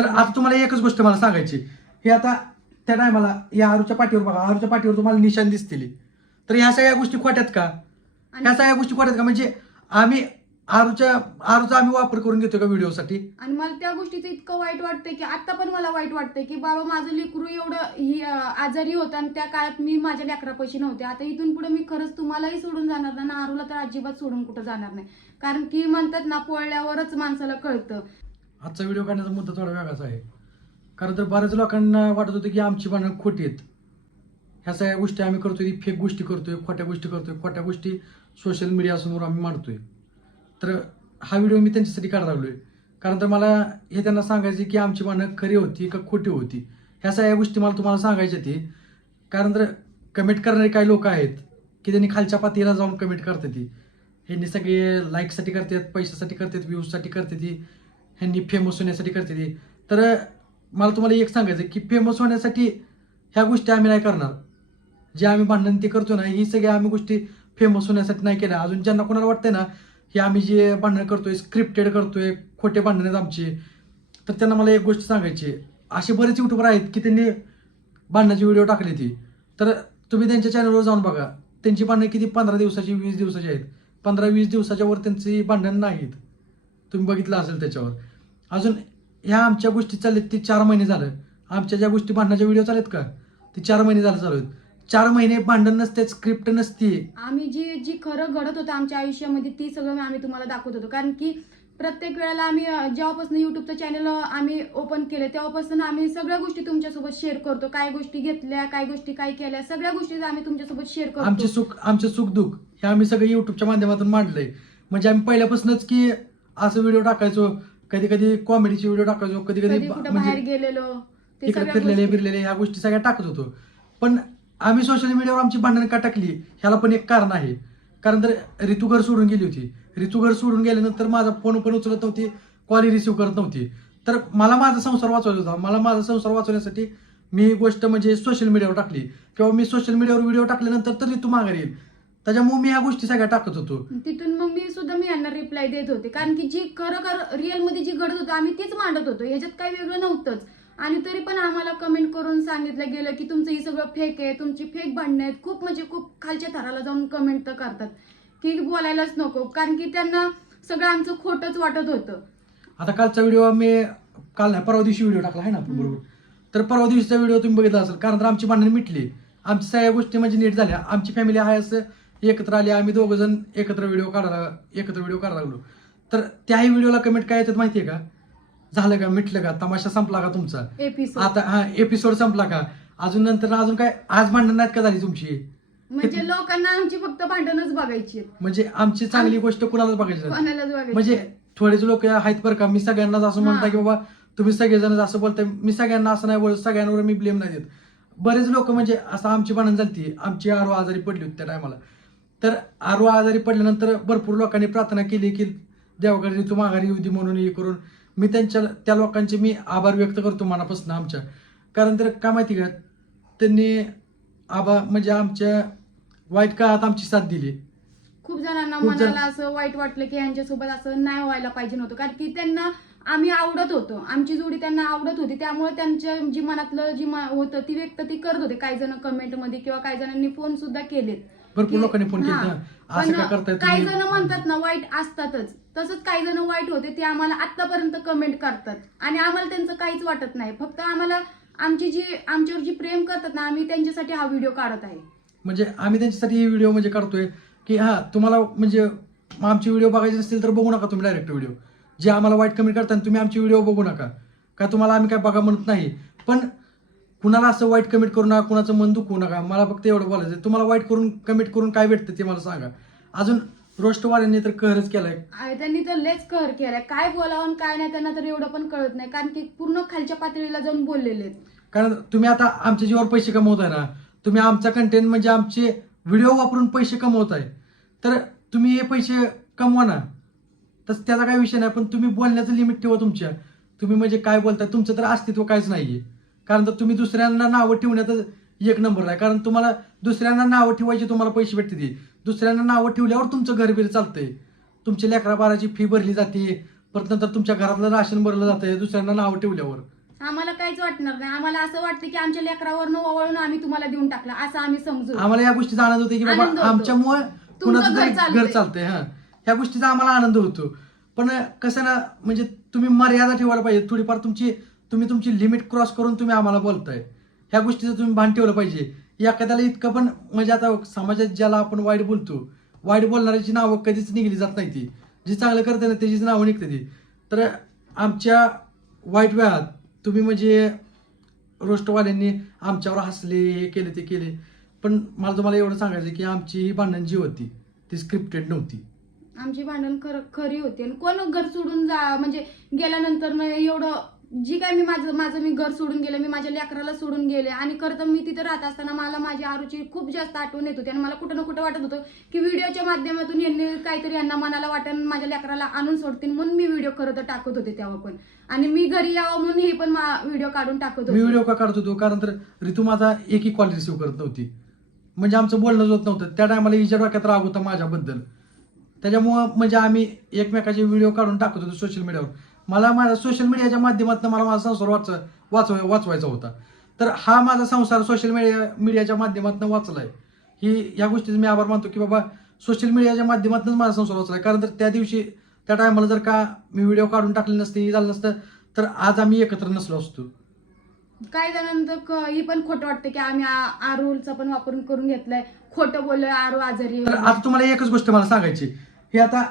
तर आता तुम्हाला एकच गोष्ट मला सांगायची हे आता त्या टायमाला या आरूच्या पाठीवर बघा आरूच्या पाठीवर तुम्हाला निशाण दिसतील. तर ह्या सगळ्या गोष्टी खोट्यात का? ह्या सगळ्या गोष्टी खोट्यात का? म्हणजे आम्ही आरूच्या आरूचा आम्ही वापर करून घेतो का व्हिडिओसाठी? आणि मला त्या गोष्टीचं इतकं वाईट वाटतंय की आता पण मला वाईट वाटतंय की बाबा माझं लेकरू एवढं ही आजारी होतं आणि त्या काळात मी माझ्या लेकरापाशी नव्हते. आता इथून पुढे मी खरंच तुम्हालाही सोडून जाणार नाही आरूला तर अजिबात सोडून कुठं जाणार नाही. कारण की म्हणतात ना पोळल्यावरच माणसाला कळतं. आजचा व्हिडिओ काढण्याचा मुद्दा थोडा वेगळाच आहे. कारण तर बऱ्याच लोकांना वाटत होतं की आमची भांडणं खोटी आहेत. ह्या सगळ्या गोष्टी आम्ही करतोय फेक गोष्टी करतोय खोट्या गोष्टी करतोय खोट्या गोष्टी सोशल मीडियासमोर आम्ही मांडतोय. तर हा व्हिडिओ मी त्यांच्यासाठी काढायला लागलोय. कारण तर मला हे त्यांना सांगायचे की आमची भांडणं खरी होती का खोटी होती? ह्या सगळ्या गोष्टी मला तुम्हाला सांगायच्या होती कारण तर कमेंट करणारे काही लोक आहेत की त्यांनी खालच्या पातीला जाऊन कमेंट करतात. ती ह्यांनी सगळे लाईकसाठी करतात पैशासाठी करतात व्ह्यूजसाठी करते ती ह्यांनी फेमस होण्यासाठी करते ती. तर मला तुम्हाला एक सांगायचं की फेमस होण्यासाठी ह्या गोष्टी आम्ही नाही करणार. जे आम्ही भांडण ते करतो ना ही सगळ्या आम्ही गोष्टी फेमस होण्यासाठी नाही केल्या. अजून ज्यांना कोणाला वाटतंय ना हे आम्ही जे भांडण करतोय स्क्रिप्टेड करतोय खोटे भांडण आहेत आमचे तर त्यांना मला एक गोष्ट सांगायची आहे. असे बरेच युट्यूबर आहेत की त्यांनी भांडणाची व्हिडिओ टाकली ती. तर तुम्ही त्यांच्या चॅनलवर जाऊन बघा. त्यांची भांडणं किती? पंधरा दिवसाची वीस दिवसाची आहेत. पंधरा वीस दिवसाच्या वर त्यांची भांडण नाहीत. तुम्ही बघितलं असेल त्याच्यावर. अजून ह्या आमच्या गोष्टी चालल्यात ती चार महिने झालं. आमच्या ज्या गोष्टी भांडणाच्या व्हिडिओ चालत का? ती चार महिने झालं चालू आहेत. चार महिने भांडण नसते स्क्रिप्ट नसते. आम्ही जी जी खरं घडत होतं आमच्या आयुष्यामध्ये ती सगळं आम्ही तुम्हाला दाखवत होतो. कारण की प्रत्येक वेळेला आम्ही जेव्हापासून युट्यूबचं चॅनल आम्ही ओपन केलं तेव्हापासून आम्ही सगळ्या गोष्टी तुमच्यासोबत शेअर करतो. काय गोष्टी घेतल्या काय गोष्टी काय केल्या सगळ्या गोष्टी आम्ही तुमच्यासोबत शेअर आमचे करतो सुख आमचे सुख दुःख हे आम्ही सगळे युट्यूबच्या माध्यमातून मांडलंय. म्हणजे आम्ही पहिल्यापासूनच की असं व्हिडिओ टाकायचो कधी कधी कॉमेडीचे व्हिडिओ टाकायचो कधी कधी कधी कुठं बाहेर म्हणजे गेलेलो ते तिकडे सगळ्या फिरलेले गोष्टी- बिरलेले ह्या गोष्टी सगळ्या टाकत होतो. पण आम्ही सोशल मीडियावर आमची भांडणं का टाकली ह्याला पण एक कारण आहे. कारण तर ऋतू घर सोडून गेली होती. ऋतू घर सोडून गेल्यानंतर माझा फोन पण उचलत नव्हती कॉल रिसिव्ह करत नव्हती. तर मला माझा संसार वाचवायचा होता. मला माझा संसार वाचवण्यासाठी मी ही गोष्ट म्हणजे सोशल मीडियावर टाकली. किंवा मी सोशल मीडियावर व्हिडिओ टाकल्यानंतर तर ऋतू माघारी येईल. त्याच्यामुळे मी ह्या गोष्टी सगळ्या टाकत होतो. तिथून मग मी सुद्धा मी यांना रिप्लाय देत होते. कारण की जी खरं खरं रिअलमध्ये जी घडत होतं आम्ही तीच मांडत होतो. ह्याच्यात काही वेगळं नव्हतंच. आणि तरी पण आम्हाला कमेंट करून सांगितलं गेलं की तुमचं ही सगळं फेक आहे तुमची फेक भांडणं आहेत. खूप म्हणजे खूप खालच्या थराला जाऊन कमेंट तर करतात. की बोलायलाच नको. कारण की त्यांना सगळं आमचं खोटंच वाटत होतं. आता कालचा व्हिडिओ मी काल नाही परवा दिवशी व्हिडिओ टाकला आहे ना आपण बरोबर? तर परवा दिवशीचा व्हिडिओ तुम्ही बघितला असेल कारण तर आमची भांडण मिटली. आमच्या सगळ्या गोष्टी म्हणजे नीट झाल्या. आमची फॅमिली आहे असं एकत्र आली आम्ही दोघं जण एकत्र व्हिडिओ काढायला एकत्र व्हिडिओ काढायला लागलो. तर त्याही व्हिडिओला कमेंट काय येतात माहितीये का? झालं का? मिटलं का? तमाशा संपला का तुमचा? एपिसोड आता हा एपिसोड संपला का? अजून नंतर अजून काय? आज भांडण नाहीत का झाली तुमची? म्हणजे लोकांना आमची फक्त भांडणच बघायची आहेत. म्हणजे आमची चांगली गोष्ट कुणालाच बघायची नाही. कोणालाच बघायची म्हणजे थोडेच लोक आहेत बरं का मी सगळ्यांनाच असं म्हणता की बाबा तुम्ही सगळेजण असं बोलताय मी सगळ्यांना असं नाही बोलत सगळ्यांवर मी ब्लेम नाही देत. बरेच लोक म्हणजे असं आमची भांडण झाली आमची आरो आजारी पडली होती त्या टायमाला तर आरो आजारी पडल्यानंतर भरपूर लोकांनी प्रार्थना केली की देवाकडे तू माघारी येऊ दे म्हणून हे करून. मी त्यांच्या त्या लोकांचे मी आभार व्यक्त करतो मनापासून आमच्या. कारण तर काय माहिती का त्यांनी आबा म्हणजे आमच्या वाईट काळात आमची साथ दिली. खूप जणांना खूप जण- मनाला असं वाईट वाटलं की यांच्यासोबत असं नाही व्हायला पाहिजे नव्हतं. कारण की त्यांना आम्ही आवडत होतो. आमची जोडी त्यांना आवडत होती. त्यामुळे त्यांच्या जी मनातलं जी म- होतं ती व्यक्त ती करत होते. काही जण कमेंटमध्ये किंवा काही जणांनी फोन सुद्धा केलेत. भरपूर लोकांनी फोन केले. असं पण का करताय काही तुम्ही? जण म्हणतात ना वाईट असतातच. तसंच काही जण वाईट होते ते आम्हाला आतापर्यंत कमेंट करतात. आणि आम्हाला त्यांचं काहीच वाटत नाही. फक्त आम्हाला आमची जी आमच्यावर जी प्रेम करतात ना आम्ही त्यांच्यासाठी हा व्हिडिओ काढत आहे. म्हणजे आम्ही त्यांच्यासाठी ही व्हिडिओ म्हणजे काढतोय की हा तुम्हाला म्हणजे आमची व्हिडिओ बघायचे असतील तर बघू नका तुम्ही डायरेक्ट व्हिडिओ जे आम्हाला वाईट कमेंट करताना तुम्ही आमची व्हिडिओ बघू नका. का तुम्हाला आम्ही काय बघा म्हणत नाही? पण कुणाला असं वाईट कमेंट करू नका कुणाचं मन दुखवू नका. मला फक्त एवढं बोलायचं. तुम्हाला वाईट करून कमेंट करून काय भेटतं ते मला सांगा. अजून रोस्टवाल्यांनी तर कहरच केलाय. आहे, त्यांनी तर लेच कहर केलाय. काय बोलावं आणि काय नाही त्यांना तर एवढं पण कळत नाही. कारण की पूर्ण खालच्या पातळीला जाऊन बोललेले आहेत. कारण तुम्ही आता आमच्या जीवावर पैसे कमवताय ना. तुम्ही आमचा कंटेंट म्हणजे आमचे व्हिडिओ वापरून पैसे कमवताय. तर तुम्ही हे पैसे कमवा ना. तसं त्याचा काही विषय नाही पण तुम्ही बोलण्याचं लिमिट ठेवा तुमच्या. तुम्ही म्हणजे काय बोलताय तुमचं तर अस्तित्व काहीच नाहीये. कारण तर तुम्ही दुसऱ्यांना नावं ठेवण्यातच एक नंबर आहे कारण तुम्हाला दुसऱ्यांना नावं ठेवायची तुम्हाला पैसे भेटते दुसऱ्यांना नावं ठेवल्यावर तुमचं घर बिर चालतंय. तुमच्या लेकरा बाराची फी भरली जाते. परत नंतर तुमच्या घरातलं राशन भरलं जातंय दुसऱ्यांना नावं ठेवल्यावर. आम्हाला काहीच वाटणार नाही. आम्हाला असं वाटतं की आमच्या लेकरावरनं ओवाळून आम्ही तुम्हाला देऊन टाकला. असं आम्ही समजू. आम्हाला या गोष्टीचा आनंद होतो की बाबा. आमच्यामुळे कुणाचं घर तरी चालतंय. घर चालतंय. हा. ह्या गोष्टीचा आम्हाला आनंद होतो. पण कसं ना म्हणजे तुम्ही मर्यादा ठेवायला पाहिजे. थोडीफार तुमची तुम्ही तुमची लिमिट क्रॉस करून तुम्ही आम्हाला बोलताय. ह्या गोष्टीचं तुम्ही भान ठेवलं पाहिजे. एखाद्याला इतकं पण म्हणजे आता समाजात ज्याला आपण वाईट बोलतो वाईट बोलणाऱ्याची नावं कधीच निघली जात नाही ती जी चांगलं करते ना त्याचीच नावं निघते ती. तर आमच्या वाईट वेळात तुम्ही म्हणजे रोष्टवाल्यांनी आमच्यावर हसले हे केले ते केले. पण मला तुम्हाला एवढं सांगायचं की आमची ही भांडण जी होती ती स्क्रिप्टेड नव्हती. आमची भांडण खर खरी होती. आणि कोण घर सोडून जा म्हणजे गेल्यानंतर एवढं जी काय मी माझं माझं मी घर सोडून गेले मी माझ्या लेकराला सोडून गेले आणि खरं मी तिथं राहत असताना मला माझी आरूची खूप जास्त आठवण येत होती आणि मला कुठं ना कुठं वाटत होतं की व्हिडिओच्या माध्यमातून यांनी काहीतरी यांना मनाला वाटेल माझ्या लेकराला आणून सोडतील म्हणून मी व्हिडिओ खरं तर टाकत होते तेव्हा पण. आणि मी घरी यावं म्हणून हे पण व्हिडिओ काढून टाकत मी होते व्हिडिओ का काढत होतो? कारण तर ऋतू माझा एकही कॉल रिसिव्ह करत नव्हती. म्हणजे आमचं बोलणं होत नव्हतं. त्या टायमाला हिच्या डोक्यात राग होता माझ्याबद्दल. त्याच्यामुळं म्हणजे आम्ही एकमेकाचे व्हिडिओ काढून टाकत होतो सोशल मीडियावर मला माझ्या सोशल मीडियाच्या माध्यमातून मला माझा संसार वाच वाचव वाचवायचा होता. तर हा माझा संसार सोशल मीडिया मीडियाच्या माध्यमातून वाचलाय. ही या गोष्टीचा मी आभार मानतो की बाबा सोशल मीडियाच्या माध्यमातूनच माझा संसार वाचलाय. कारण तर त्या दिवशी त्या टायमाला जर का मी व्हिडिओ काढून टाकले नसते हे झालं नसतं तर आज आम्ही एकत्र नसलो असतो. काही जणांचं क- ही पण खोटं वाटतं की आम्ही आरूलचा पण वापर करून घेतलाय. खोटं बोललोय आरू आजारी आहे. तर आता तुम्हाला एकच गोष्ट मला सांगायची. हे आता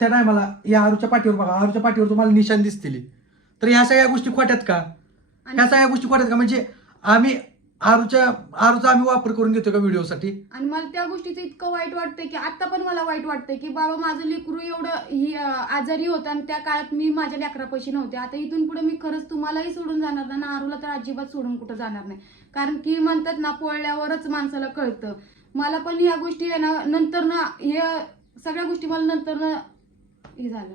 त्या टायमाला या आरूच्या पाठीवर बघा आरूच्या पाठीवर तुम्हाला निशाण दिसतील. तर ह्या सगळ्या गोष्टी खोट्यात का? आणि- ह्या सगळ्या गोष्टी खोट्यात का? म्हणजे आम्ही आरूच्या आरूचा आम्ही वापर करून घेतो का व्हिडिओसाठी? आणि मला त्या गोष्टीचं इतकं वाईट वाटतंय की आता पण मला वाईट वाटतंय की बाबा माझं लेकरू एवढं ही आजारी होतं आणि त्या काळात मी माझ्या लेकरापाशी नव्हते. आता इथून पुढे मी खरंच तुम्हालाही सोडून जाणार नाही आणि आरूला तर अजिबात सोडून कुठं जाणार नाही. कारण की म्हणतात ना पोळल्यावरच माणसाला कळतं. मला पण ह्या गोष्टी ना नंतर ना हे सगळ्या गोष्टी मला नंतर ना हे झालं.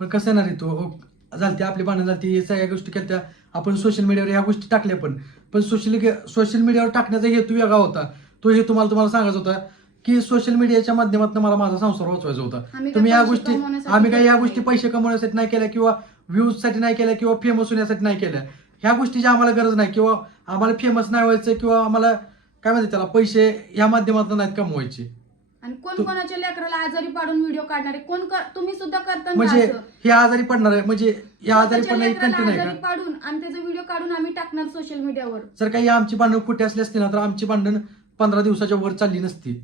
पण कसं आहे ना रे तो झालती आपली भांडण झालती हे सगळ्या गोष्टी केल्या आपण सोशल मीडियावर ह्या गोष्टी टाकल्या पण. पण सोशल सोशल मीडियावर टाकण्याचा हेतू वेगळा होता. तो हेतू मला तुम्हाला सांगायचा होता की सोशल मीडियाच्या माध्यमातून मला माझा संसार वाचवायचा होता. तुम्ही या गोष्टी आम्ही काय या गोष्टी. पैसे कमवण्यासाठी नाही केल्या किंवा व्ह्यूजसाठी नाही केल्या किंवा फेमस होण्यासाठी नाही केल्या. ह्या गोष्टीची आम्हाला गरज नाही किंवा आम्हाला फेमस नाही व्हायचं किंवा आम्हाला काय म्हणते त्याला पैसे ह्या माध्यमातून नाहीत कमवायचे. आणि कोण कोणाच्या लेकराला आजारी पाडून व्हिडिओ काढणारे कोण कर- तुम्ही सुद्धा करता ना म्हणजे असं. हे आजारी पडणार आहे. म्हणजे या आजारी स्वतःच्या पडण्याची लेकराला कंटेंट आहे आजारी का पाडून आणि त्याचा व्हिडिओ काढून आम्ही टाकणार सोशल मीडियावर जर काही आमची भांडणं खोटी असली असती ना तर आमची भांडण पंधरा दिवसाच्या वर चालली नसती.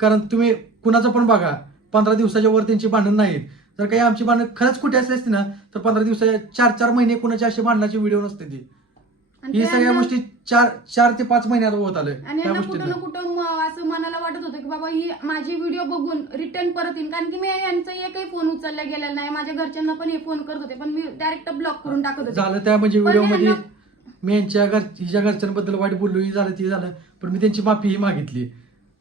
कारण तुम्ही कुणाचं पण बघा पंधरा दिवसाच्या वर त्यांची भांडण नाहीत. जर काही आमची भांडणं खरंच खोटी असली असती ना तर पंधरा दिवसाच्या चार चार महिने कुणाची अशी भांडणाची व्हिडिओ नसते ती. आणि ही ते सगळ्या यांना- गोष्टी चार चार ते पाच महिन्यात होत आले आणि त्या यांना कुठं ना गोष्टींना कुठं म- असं मनाला वाटत होतं की बाबा ही माझी व्हिडिओ बघून रिटर्न परत येईल कारण की मी यांचा एकही फोन उचलला गेलेला नाही. माझ्या घरच्यांना पण हे फोन करत होते. पण मी डायरेक्ट ब्लॉक करून टाकत होते. झालं त्या म्हणजे पण व्हिडिओमध्ये यांना- मी यांच्या घर हिच्या घरच्यांबद्दल वाईट बोललो ही झालं ती झालं. पण मी त्यांची माफीही मागितली.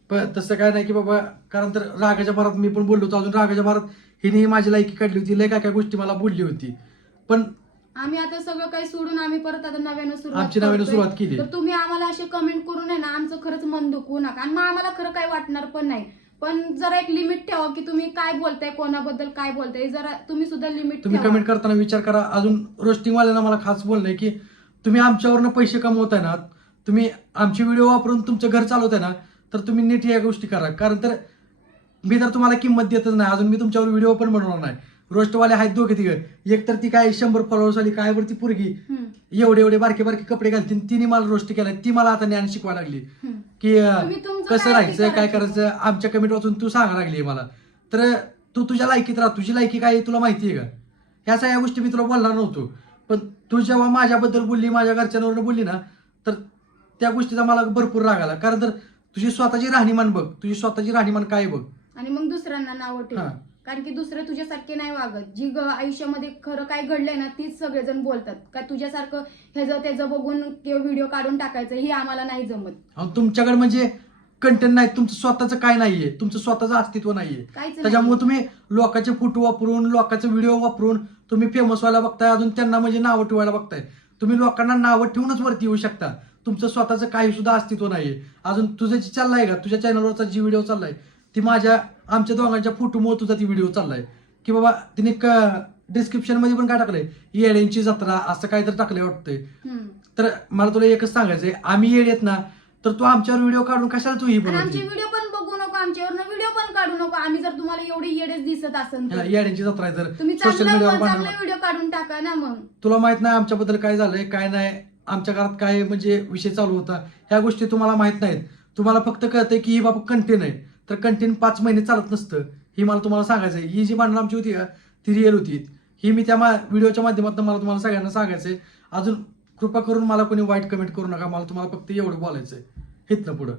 पण तसं काय नाही की बाबा कारण तर रागाच्या भरात मी पण बोललो होतो. अजून रागाच्या भरात हिने माझी लायकी काढली होती. लय काय काय गोष्टी मला बोलली होती. पण आम्ही आता सगळं काही सोडून आम्ही परत आता नव्यानं सुरुवात आमची नव्यानं करतोय. सुरुवात केली. तर तुम्ही आम्हाला असे कमेंट करून आहे ना आमचं खरंच मन दुखवू नका. आणि मग आम्हाला खरं काही वाटणार पण नाही. पण जरा एक लिमिट ठेवा की तुम्ही काय बोलताय कोणाबद्दल काय बोलताय जरा तुम्ही सुद्धा लिमिट तुम्ही कमेंट करताना विचार करा. अजून रोस्टिंगवाल्यांना मला खास बोलणं की तुम्ही आमच्यावरनं पैसे कमवताय ना तुम्ही आमची व्हिडिओ वापरून तुमचं घर चालवताय ना तर तुम्ही नीट या गोष्टी करा. कारण तर मी तर तुम्हाला किंमत देतच नाही. अजून मी तुमच्यावर व्हिडिओ पण बनवणार नाही. रोस्टवाले आहेत दोघे तिघे. एक तर ती काय शंभर फॉलोअर्स आली काय वरती पोरगी. एवढे एवढे बारके बारके कपडे घालतील तिने मला रोस्ट केलाय. ती मला आता ज्ञान शिकवायला लागली. की कसं राहायचं काय करायचं. आमच्या कमेंट वाचून तू सांगा लागली मला. तर तू तुझ्या लायकीत राहा. तुझी लायकी काय तुला माहिती आहे का? ह्या सगळ्या गोष्टी मी तुला बोलणार नव्हतो. पण तू जेव्हा माझ्याबद्दल बोलली माझ्या घरच्यांवरनं बोलली ना तर त्या गोष्टीचा मला भरपूर राग आला. कारण तर तुझी स्वतःची राहणीमान बघ. तुझी स्वतःची राहणीमान काय बघ? आणि मग दुसऱ्यांना नाव. कारण की दुसरे तुझ्यासारखे नाही वागत. जी आयुष्यामध्ये खरं काय घडलंय ना तीच सगळेजण बोलतात. का तुझ्यासारखं ह्याचं त्याचं बघून व्हिडिओ काढून टाकायचं हे आम्हाला नाही जमत. तुमच्याकडे म्हणजे कंटेंट नाही तुमचं स्वतःचं काय नाहीये. तुमचं स्वतःचं अस्तित्व नाहीये. काहीच नाही. त्याच्यामुळे तुम्ही लोकांचे फोटो वापरून लोकांचे व्हिडिओ वापरून तुम्ही फेमस व्हायला बघताय अजून त्यांना म्हणजे नावं ठेवायला बघताय. तुम्ही लोकांना नावं ठेवूनच वरती येऊ शकता. तुमचं स्वतःचं काही सुद्धा अस्तित्व नाहीये. अजून तुझं जे चाललंय का? तुझ्या चॅनलवरचा जी व्हिडिओ चाललाय ती माझ्या आमच्या दोघांच्या फोटोमुळे तुझा ती व्हिडिओ चाललाय. की बाबा तिने डिस्क्रिप्शनमध्ये पण काय टाकलंय? येड्यांची जत्रा असं काहीतरी टाकलंय वाटतंय. तर मला तुला एकच सांगायचंय आम्ही येड आहेत ना तर तू आमच्यावर व्हिडिओ काढून कशाला तू ही बनवते? व्हिडिओ पण बघू नको आमच्यावर व्हिडिओ पण काढू नको. आम्ही जर तुम्हाला एवढे येडेच दिसत असेल तर. येड्यांची जत्रा आहे तर तुम्ही सोशल मीडियावर व्हिडिओ काढून टाका ना मग. तुला माहीत नाही आमच्याबद्दल काय झालंय काय नाही आमच्या घरात काय म्हणजे विषय चालू होता ह्या गोष्टी तुम्हाला माहीत नाहीत. तुम्हाला फक्त कळतंय की ही बाबा कंटेन आहे. तर कंटेन पाच महिने चालत नसतं. ही मला तुम्हाला सांगायचं आहे ही जी भांडणं आमची होती ती रिअल होती. ही मी त्या मा व्हिडिओच्या माध्यमातून मला तुम्हाला सगळ्यांना सांगायचं आहे अजून कृपा करून मला कोणी वाईट कमेंट करू नका. मला तुम्हाला फक्त एवढं बोलायचं आहे इथनं पुढं.